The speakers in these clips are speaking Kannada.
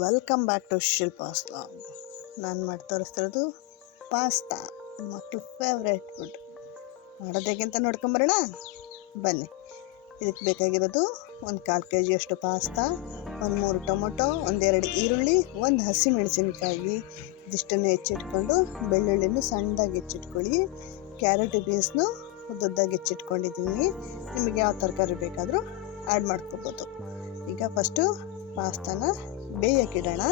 Welcome back to Shilpa's vlog. ನಾನು ಮಾಡಿ ತೋರಿಸ್ತಿರೋದು ಪಾಸ್ತಾ, ಮಕ್ಕಳು ಫೇವ್ರೇಟ್ ಫುಡ್. ಮಾಡೋದು ಹೇಗೆ ಅಂತ ನೋಡ್ಕೊಂಬರೋಣ ಬನ್ನಿ. ಇದಕ್ಕೆ ಬೇಕಾಗಿರೋದು ಒಂದು 1/4 kg ಅಷ್ಟು ಪಾಸ್ತಾ, ಒಂದು 3 ಟೊಮೊಟೊ, 1-2 ಈರುಳ್ಳಿ, ಒಂದು ಹಸಿಮೆಣಸಿನ್ಕಾಯಿ. ಇದಿಷ್ಟನ್ನು ಹೆಚ್ಚಿಟ್ಕೊಂಡು ಬೆಳ್ಳುಳ್ಳಿನೂ ಸಣ್ಣದಾಗಿ ಹೆಚ್ಚಿಟ್ಕೊಳ್ಳಿ. ಕ್ಯಾರೆಟ್ ಬೀನ್ಸ್ನು ಉದ್ದುದ್ದಾಗಿ ಹೆಚ್ಚಿಟ್ಕೊಂಡಿದ್ದೀನಿ. ನಿಮಗೆ ಯಾವ ತರಕಾರಿ ಬೇಕಾದರೂ ಆ್ಯಡ್ ಮಾಡ್ಕೋಬೋದು. ಈಗ ಫಸ್ಟು ಪಾಸ್ತಾನ ಬೇಯಕ್ಕಿಡೋಣ.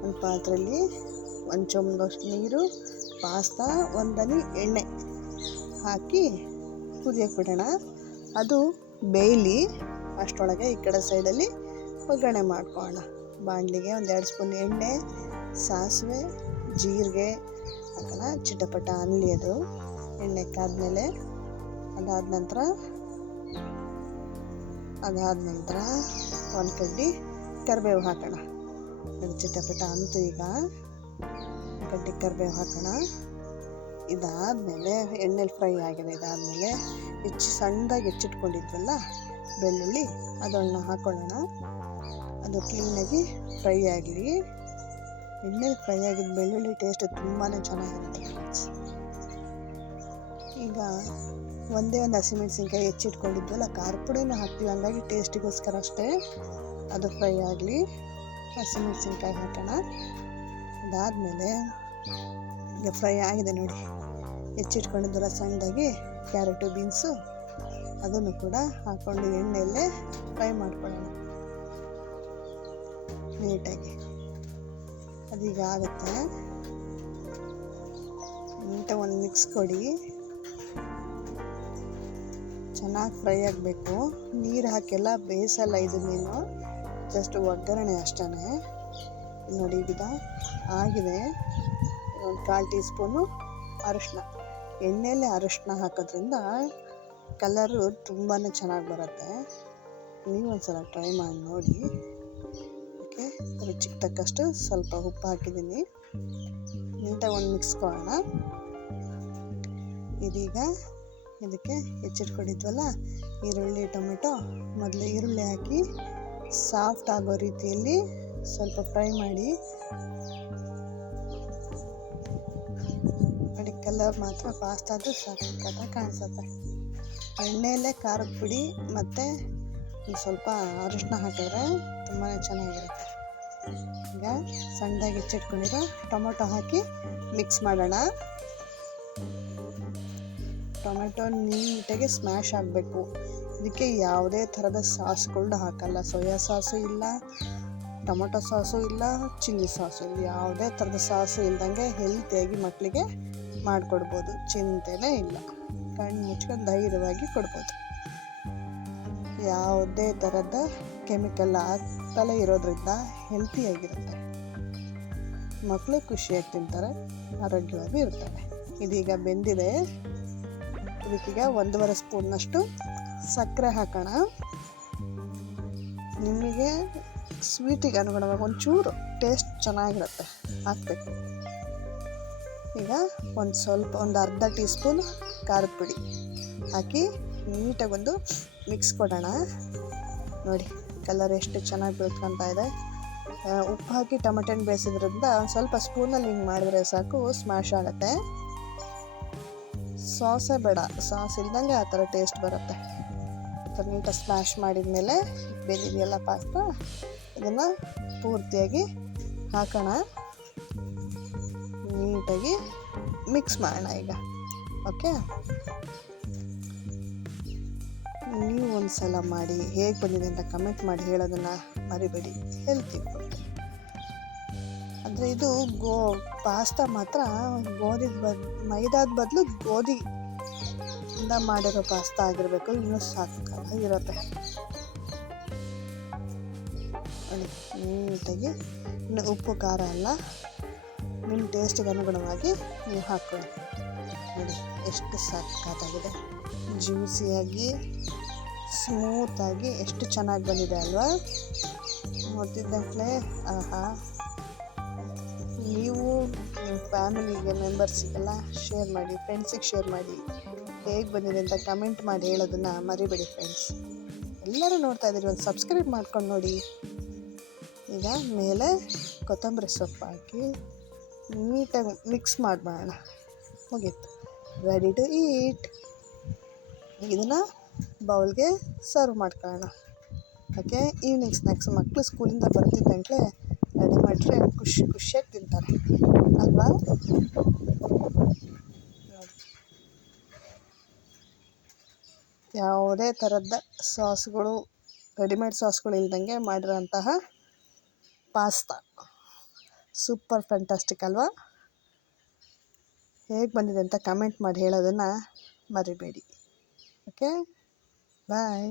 ಒಂದು ಪಾತ್ರೆಯಲ್ಲಿ 1 ಚಮಚದಷ್ಟು ನೀರು, ಪಾಸ್ತಾ, 1 ಹನಿ ಎಣ್ಣೆ ಹಾಕಿ ಕುದಿಯಕ್ಕೆ ಬಿಡೋಣ. ಅದು ಬೇಯಲಿ. ಅಷ್ಟರೊಳಗೆ ಈ ಕಡೆ ಸೈಡಲ್ಲಿ ಒಗ್ಗರಣೆ ಮಾಡ್ಕೊಳ್ಳೋಣ. ಬಾಣಲಿಗೆ 1-2 ಸ್ಪೂನ್ ಎಣ್ಣೆ, ಸಾಸಿವೆ, ಜೀರಿಗೆ ಹಾಕೋಣ. ಚಿಟಪಟ ಅನ್ನಲಿ ಅದು. ಎಣ್ಣೆ ಕಾದ್ಮೇಲೆ ಅದಾದ ನಂತರ 1 ಕಡ್ಡಿ ಕರಿಬೇವು ಹಾಕೋಣ. ಅದು ಚಿಟಪಟ ಅಂತು. ಈಗ ಕಡ್ಡಿ ಕರಿಬೇವು ಹಾಕೋಣ. ಇದಾದಮೇಲೆ ಎಣ್ಣೆಲಿ ಫ್ರೈ ಆಗಿದೆ. ಇದಾದಮೇಲೆ ಸಣ್ಣದಾಗಿ ಹೆಚ್ಚಿಟ್ಕೊಂಡಿದ್ವಲ್ಲ ಬೆಳ್ಳುಳ್ಳಿ, ಅದನ್ನ ಹಾಕೊಳ್ಳೋಣ. ಅದು ಕ್ಲೀನಾಗಿ ಫ್ರೈ ಆಗಲಿ. ಎಣ್ಣೆಲಿ ಫ್ರೈ ಆಗಿದ್ದ ಬೆಳ್ಳುಳ್ಳಿ ಟೇಸ್ಟ್ ತುಂಬಾ ಚೆನ್ನಾಗಿರುತ್ತೆ. ಈಗ ಒಂದೇ ಒಂದು ಹಸಿಮೆಣಸಿನ್ಕಾಯಿ ಹೆಚ್ಚಿಟ್ಕೊಂಡಿದ್ವಲ್ಲ, ಖಾರ ಪುಡಿನೂ ಹಾಕ್ತೀವಿ, ಹಂಗಾಗಿ ಟೇಸ್ಟಿಗೋಸ್ಕರ ಅಷ್ಟೇ. ಅದು ಫ್ರೈ ಆಗಲಿ. ಹಸಿಮೆಣಸಿನ್ಕಾಯಿ ಹಾಕೋಣ. ಅದಾದಮೇಲೆ ಈಗ ಫ್ರೈ ಆಗಿದೆ ನೋಡಿ, ಹೆಚ್ಚಿಟ್ಕೊಂಡಿದ್ದಲ್ಲ ಸಣ್ಣದಾಗಿ ಕ್ಯಾರೆಟು ಬೀನ್ಸು, ಅದನ್ನು ಕೂಡ ಹಾಕ್ಕೊಂಡು ಎಣ್ಣೆಯಲ್ಲೇ ಫ್ರೈ ಮಾಡ್ಕೊಳ್ಳೋಣ ನೀಟಾಗಿ. ಅದೀಗ ಆಗುತ್ತೆ. ನೀಟಾಗಿ ಒಂದು ಮಿಕ್ಸ್ ಕೊಡಿ. ಚೆನ್ನಾಗಿ ಫ್ರೈ ಆಗಬೇಕು. ನೀರು ಹಾಕೆಲ್ಲ ಬೇಯಿಸಲ್ಲ ಇದನ್ನೇನು, ಜಸ್ಟ್ ಒಗ್ಗರಣೆ ಅಷ್ಟೇ. ನೋಡಿ ಈಗ ಆಗಿದೆ. 1/4 ಟೀ ಸ್ಪೂನು ಅರಿಶಿನ. ಎಣ್ಣೆಯಲ್ಲೇ ಅರಿಶಿನ ಹಾಕೋದ್ರಿಂದ ಕಲರು ತುಂಬಾ ಚೆನ್ನಾಗಿ ಬರುತ್ತೆ. ನೀವು ಒಂದ್ಸಲ ಟ್ರೈ ಮಾಡಿ ನೋಡಿ. ಓಕೆ, ರುಚಿಗೆ ತಕ್ಕಷ್ಟು ಸ್ವಲ್ಪ ಉಪ್ಪು ಹಾಕಿದ್ದೀನಿ. ನೀಟಾಗಿ ಒಂದು ಮಿಕ್ಸ್ ಕೊಡೋಣ. ಇದೀಗ ಇದಕ್ಕೆ ಹೆಚ್ಚಿಟ್ಕೊಂಡಿದ್ವಲ್ಲ ಈರುಳ್ಳಿ, ಟೊಮೆಟೊ, ಮೊದಲು ಈರುಳ್ಳಿ ಹಾಕಿ ಸಾಫ್ಟ್ ಆಗೋ ರೀತಿಯಲ್ಲಿ ಸ್ವಲ್ಪ ಫ್ರೈ ಮಾಡಿ. ನೋಡಿ, ಕಲರ್ ಮಾತ್ರ ಪಾಸ್ತಾದು ಸಖತ್ತಾಗಿ ಕಾಣಿಸುತ್ತೆ. ಎಣ್ಣೆಯಲ್ಲೇ ಖಾರದ ಪುಡಿ ಮತ್ತು ಸ್ವಲ್ಪ ಅರಿಶಿನ ಹಾಕಿದ್ರೆ ತುಂಬಾ ಚೆನ್ನಾಗಿರುತ್ತೆ. ಈಗ ಸಣ್ಣದಾಗಿ ಹೆಚ್ಚಿಟ್ಕೊಂಡಿರೋ ಟೊಮೊಟೊ ಹಾಕಿ ಮಿಕ್ಸ್ ಮಾಡೋಣ. ಟೊಮೆಟೊ ನೀಟಾಗಿ ಸ್ಮ್ಯಾಶ್ ಆಗಬೇಕು. ಇದಕ್ಕೆ ಯಾವುದೇ ಥರದ ಸಾಸ್ಗಳನ್ನ ಹಾಕಲ್ಲ. ಸೋಯಾ ಸಾಸು ಇಲ್ಲ, ಟೊಮೊಟೊ ಸಾಸು ಇಲ್ಲ, ಚಿಲ್ಲಿ ಸಾಸು ಇಲ್ಲ. ಯಾವುದೇ ಥರದ ಸಾಸು ಇಲ್ದಂಗೆ ಹೆಲ್ತಿಯಾಗಿ ಮಕ್ಕಳಿಗೆ ಮಾಡಿಕೊಡ್ಬೋದು. ಚಿಂತೆನೇ ಇಲ್ಲ. ಕಣ್ಣು ಮುಚ್ಕೊಂಡು ಧೈರ್ಯವಾಗಿ ಕೊಡ್ಬೋದು. ಯಾವುದೇ ಥರದ ಕೆಮಿಕಲ್ ಹಾಕ್ತಲೇ ಇರೋದ್ರಿಂದ ಹೆಲ್ತಿಯಾಗಿರುತ್ತೆ. ಮಕ್ಕಳು ಖುಷಿಯಾಗಿ ತಿಂತಾರೆ, ಆರೋಗ್ಯವಾಗಿ ಇರ್ತಾರೆ. ಇದೀಗ ಬೆಂದಿದೆ. ಇದಕ್ಕೀಗ 1.5 ಸ್ಪೂನ್ನಷ್ಟು ಸಕ್ಕರೆ ಹಾಕೋಣ. ನಿಮಗೆ ಸ್ವೀಟಿಗೆ ಅನುಗುಣವಾಗಿ ಒಂಚೂರು ಟೇಸ್ಟ್ ಚೆನ್ನಾಗಿರುತ್ತೆ ಹಾಕಬೇಕು. ಈಗ ಒಂದು ಅರ್ಧ ಟೀ ಸ್ಪೂನ್ ಖಾರದ ಪುಡಿ ಹಾಕಿ ನೀಟಾಗಿ ಒಂದು ಮಿಕ್ಸ್ ಕೊಡೋಣ. ನೋಡಿ, ಕಲರ್ ಎಷ್ಟು ಚೆನ್ನಾಗಿ ಬೆಳ್ಕೊತಾ ಇದೆ. ಉಪ್ಪು ಹಾಕಿ ಟೊಮೆಟೊನ ಬೇಯಿಸಿದ್ರಿಂದ ಒಂದು ಸ್ವಲ್ಪ ಸ್ಪೂನಲ್ಲಿ ಹಿಂಗೆ ಮಾಡಿದ್ರೆ ಸಾಕು, ಸ್ಮ್ಯಾಶ್ ಆಗುತ್ತೆ. ಸಾಸೇ ಬೇಡ, ಸಾಸ್ ಇಲ್ದಂಗೆ ಆ ಥರ ಟೇಸ್ಟ್ ಬರುತ್ತೆ. ಆ ಥರ ನೀಟಾಗಿ ಸ್ಮ್ಯಾಶ್ ಮಾಡಿದ್ಮೇಲೆ ಬೆಂದಿದೆಯಲ್ಲ ಪಾಸ್ತಾ, ಇದನ್ನು ಪೂರ್ತಿಯಾಗಿ ಹಾಕೋಣ. ನೀಟಾಗಿ ಮಿಕ್ಸ್ ಮಾಡೋಣ ಈಗ. ಓಕೆ, ನೀವು ಒಂದು ಸಲ ಮಾಡಿ ಹೇಗೆ ಬಂದಿದೆ ಅಂತ ಕಮೆಂಟ್ ಮಾಡಿ ಹೇಳೋದನ್ನು ಮರಿಬೇಡಿ. ಹೆಲ್ತಿ ಫುಡ್ ಅಂದರೆ ಇದು ಪಾಸ್ತಾ ಮಾತ್ರ ಮೈದಾದ ಬದಲು ಗೋಧಿಯಿಂದ ಮಾಡಿರೋ ಪಾಸ್ತಾ ಆಗಿರಬೇಕು. ಇನ್ನೂ ಸಾಕಾಗಿರುತ್ತೆ. ನೀಟಾಗಿ ಇನ್ನು ಉಪ್ಪು ಖಾರ ಎಲ್ಲ ನಿಮ್ಮ ಟೇಸ್ಟಿಗೆ ಅನುಗುಣವಾಗಿ ನೀವು ಹಾಕ್ಕೊಳ್ಳಿ. ನೋಡಿ ಎಷ್ಟು ಸಖತ್ತಾಗಿದೆ. ಜ್ಯೂಸಿಯಾಗಿ ಸ್ಮೂತಾಗಿ ಎಷ್ಟು ಚೆನ್ನಾಗಿ ಬಂದಿದೆ ಅಲ್ವಾ? ನೋಡ್ತಿದ್ದಂತಲೇ ಆಹಾ. ನೀವು ನಿಮ್ಮ ಫ್ಯಾಮಿಲಿಗೆ, ಮೆಂಬರ್ಸಿಗೆಲ್ಲ ಶೇರ್ ಮಾಡಿ, ಫ್ರೆಂಡ್ಸಿಗೆ ಶೇರ್ ಮಾಡಿ. ಹೇಗೆ ಬಂದಿದೆ ಅಂತ ಕಮೆಂಟ್ ಮಾಡಿ ಹೇಳೋದನ್ನು ಮರಿಬೇಡಿ ಫ್ರೆಂಡ್ಸ್. ಎಲ್ಲರೂ ನೋಡ್ತಾ ಇದ್ದೀರಿ, ಒಂದು ಸಬ್ಸ್ಕ್ರೈಬ್ ಮಾಡ್ಕೊಂಡು ನೋಡಿ. ಈಗ ಮೇಲೆ ಕೊತ್ತಂಬರಿ ಸೊಪ್ಪು ಹಾಕಿ ನೀಟಾಗಿ ಮಿಕ್ಸ್ ಮಾಡಿಬಿಡೋಣ. ಮುಗೀತು, ರೆಡಿ ಟು ಈಟ್. ಇದನ್ನು ಬೌಲ್ಗೆ ಸರ್ವ್ ಮಾಡ್ಕೊಳ್ಳೋಣ. ಓಕೆ, ಈವ್ನಿಂಗ್ ಸ್ನ್ಯಾಕ್ಸ್ ಮಕ್ಕಳು ಸ್ಕೂಲಿಂದ ಬರ್ತಿದ್ದಂಗೆ ರೆಡಿ ಮಾಡಿದ್ರೆ ಖುಷಿಯಾಗಿ ತಿಂತಾರೆ ಅಲ್ವಾ? ಯಾವುದೇ ಥರದ ಸಾಸ್ಗಳು, ರೆಡಿಮೇಡ್ ಸಾಸ್ಗಳು ಇಲ್ದಂಗೆ ಮಾಡಿರೋಂತಹ ಪಾಸ್ತಾ ಸೂಪರ್ ಫ್ಯಾಂಟಾಸ್ಟಿಕ್ ಅಲ್ವಾ? ಹೇಗೆ ಬಂದಿದೆ ಅಂತ ಕಮೆಂಟ್ ಮಾಡಿ ಹೇಳೋದನ್ನು ಮರಿಬೇಡಿ. ಓಕೆ, ಬಾಯ್.